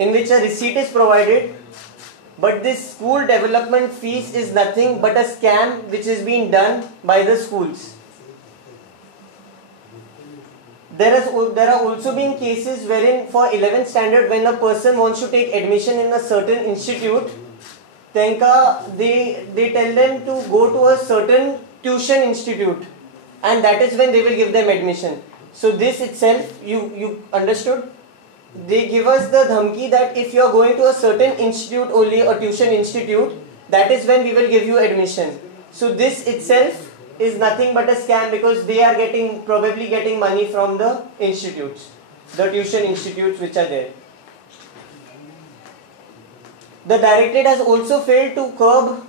in which a receipt is provided, but this school development fees is nothing but a scam which is being done by the schools. There are also been cases wherein for 11th standard, when a person wants to take admission in a certain institute, they tell them to go to a certain tuition institute, and that is when they will give them admission. So this itself, you understood? They give us the dhamki that if you are going to a certain institute only, a tuition institute, that is when we will give you admission. So this itself is nothing but a scam, because they are probably getting money from the institutes, the tuition institutes which are there. The Directorate has also failed to curb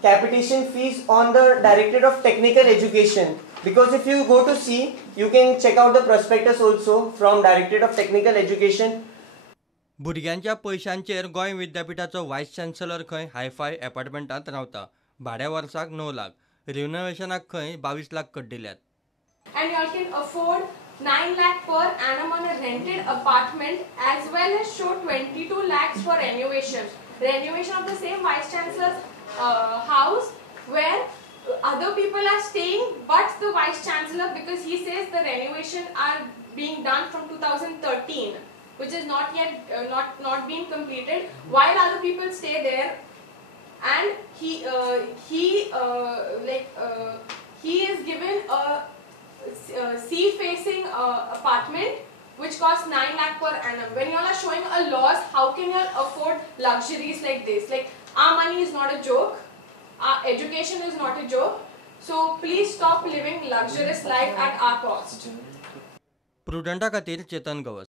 capitation fees on the Directorate of Technical Education, because if you go to see, you can check out the prospectus also from Directorate of Technical Education. भुरग्यांच्या पैशांचेर Goa विद्यापीठाचो voice chancellor खंय hi-fi अपार्टमेंटांत रावता. भाड्या वर्साक 9 लाख, रिनोवेशनाक खंय 22 lakh कड्डिल्यात. And you all can afford 9 lakh per annum on a rented apartment, as well as show 22 lakhs for renovation. Renovation of the same Vice Chancellor's house, where other people are staying, but the Vice Chancellor, because he says the renovation are being done from 2013, which is not yet not being completed, while other people stay there, and he is given a sea-facing apartment which costs 9 lakh per annum. When you all are showing a loss, how can you all afford luxuries like this? Like, our money is not a joke, our education is not a joke, so please stop living luxurious life at our cost. प्रुडंटा खातीर चेतन गवस.